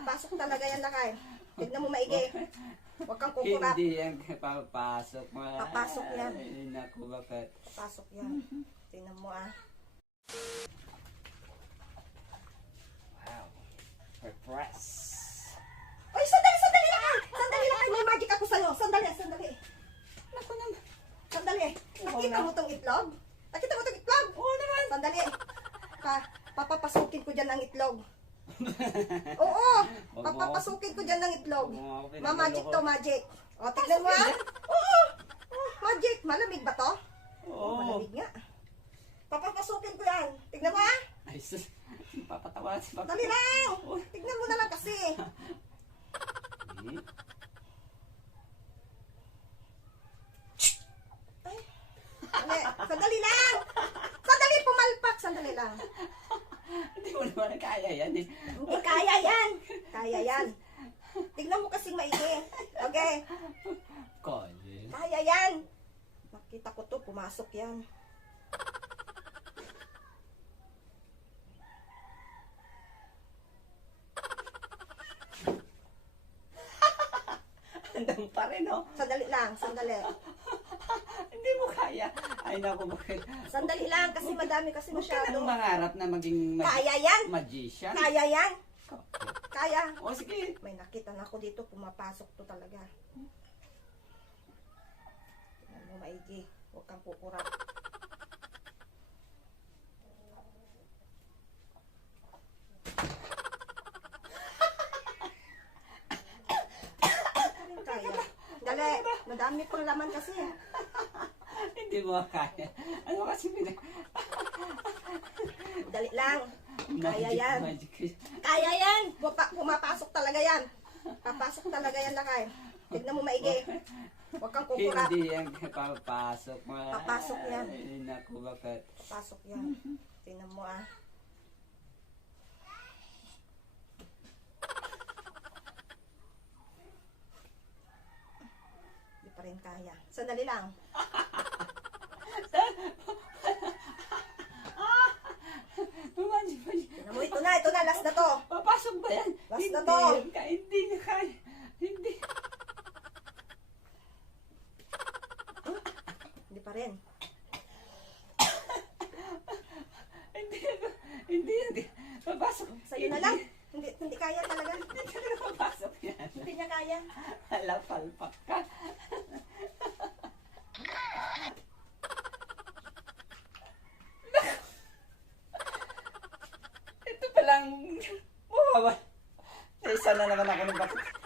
Papasok talaga yan, lakay. Tignan mo maigi. Huwag kang kukurap. Hindi yan papasok. Papasok yan. Ay, naku, bakit? Papasok yan. Tignan mo ah. Wow. Repress. Ay, sandali, sandali lang! Sandali lang, may magic ako sa'yo. Sandali, sandali. Naku naman. Sandali. Nakita mo tong itlog? Nakita mo tong itlog? Oo naman. Sandali. Papapasukin ko dyan ang itlog. Oo. Papapasukin ko dyan ng itlog. Ma-magic to, magic. O, tignan mo ah. Oo. Magic. Malamig ba to? Oo. Malamig nga. Papapasukin ko yan. Tignan mo ah. Ay, sus. Papatawa si Papa. Dali lang. Tignan mo na lang kasi. Ay. Sandali lang. Sandali, pumalpak. Sandali lang. Hindi mo naman kaya yan eh. Hindi, kaya yan. Kaya yan. Tignan mo kasing maigi. Okay. Kaya. Kaya yan. Nakita ko to, pumasok yan. Andang pa rin, oh. Sandali lang, sandali. Hindi mo kaya. Ay, naku, bakit? Sandali lang, kasi madami kasi Huwag ka masyado. nang mangarap na maging Kaya yan. magician. Kaya yan. Kaya. O, sige. May nakita na ako dito, pumapasok to talaga. Tignan mo maigi. Huwag kang kukurap. Kaya. Dali, madami pang laman kasi. Hindi mo kaya. Ano kasi Dali lang. Kaya yan. Magic. Kaya yan. Pumapasok talaga yan. Papasok talaga yan, lakay. Tignan mo maigi. Huwag kang kukurap. Hindi yan papasok. Papasok yan. Ay, naku, bakit? Papasok yan. Tignan mo ah. Hindi pa rin kaya. Sandali lang. Magic. Tignan mo, ito na, last na to. Papasok ba yan? Last Hindi na to. yan kaya. Hindi niya kaya. Hindi. Hindi pa rin. Hindi. Papasok. Sa'yo na lang. Hindi kaya talaga. Hindi talaga papasok yan. Hindi niya kaya. Hala, palpak ka. Ito palang bumawa. Isa na naman ako ng bakit.